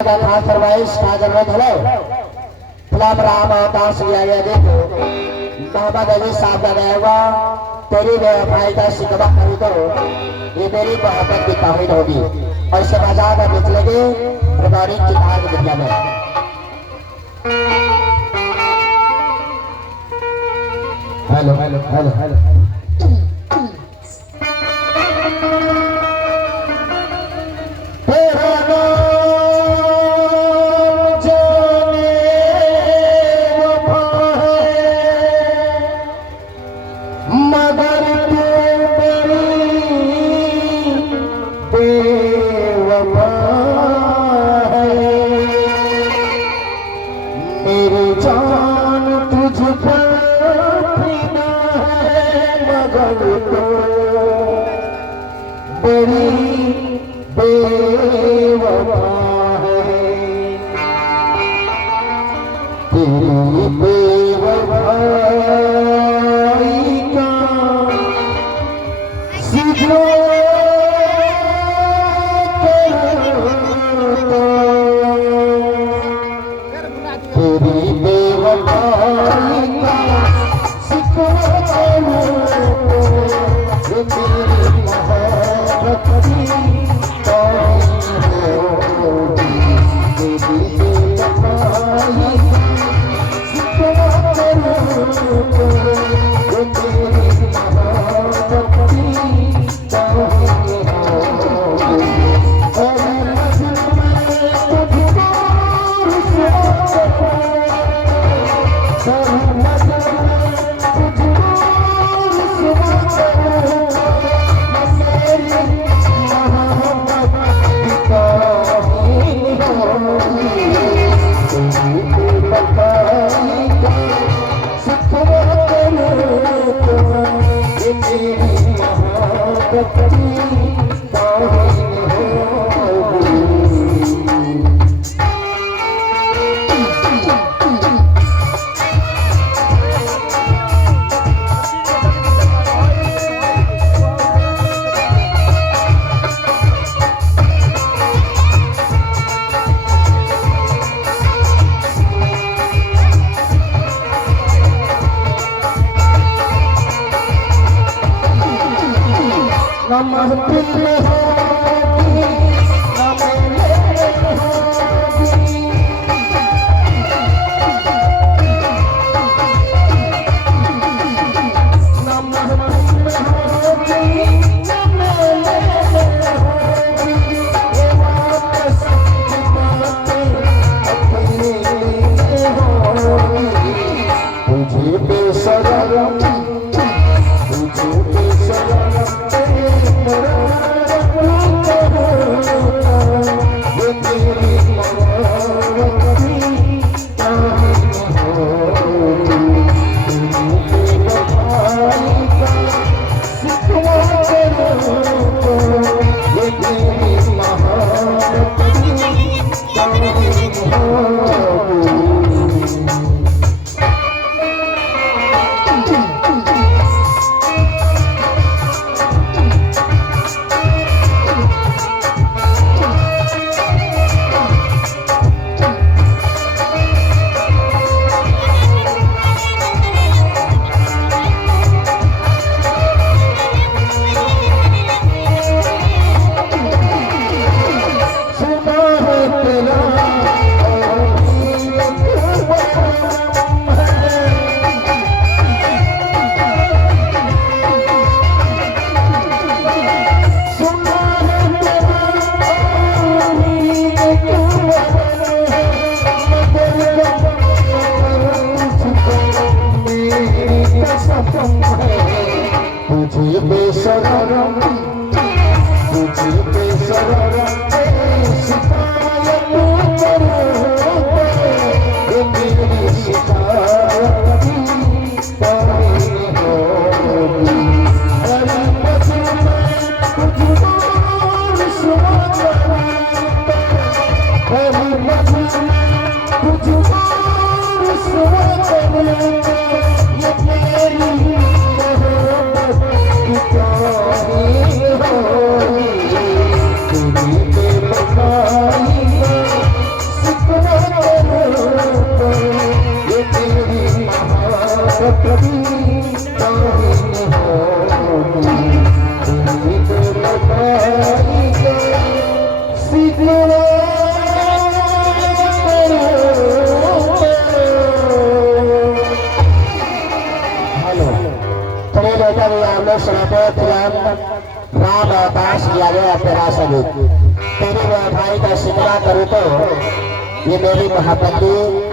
खास फरमाइश का जरूरत है गुलाम राम अवतार श्री आगे देखो मोहम्मद अली साहब का गाएगा तेरी बेवफाई का शिकवा कभी करो ये मेरी मोहब्बत की तौहीद होगी और इसे बाजार में बेच लेंगे रिकॉर्डिंग की कहा की दुनिया में। हेलो हेलो हेलो हेलो मेरी जान तुझ पर फिदा है मगर तो बड़ी बेवफा है तेरी बेवफाई का सिजदा तेरी बेवफाई का शिकवा करो ये मेरी मोहब्बत की तौहीद होगी तेरी बेवफाई का शिकवा करो ये मेरी मोहब्बत की तौहीद होगी। तुझे बेशरम तुझे बेशरम शिकायत करो ये मेरी शिकायत की तौहीद होगी। अरे मजनू तुझको रुसवा करता अरे मजनू तुझको रुसवा करता ये मेरी मोहब्बत की तौहीद होगी तेरी बेवफाई कभी कभी होगी हम लोग सुनाते फिल्म राम अवतार किया गया तेरा सबूत तेरी व्यवसायी का शिकवा करूँ तो ये मेरी मोहब्बत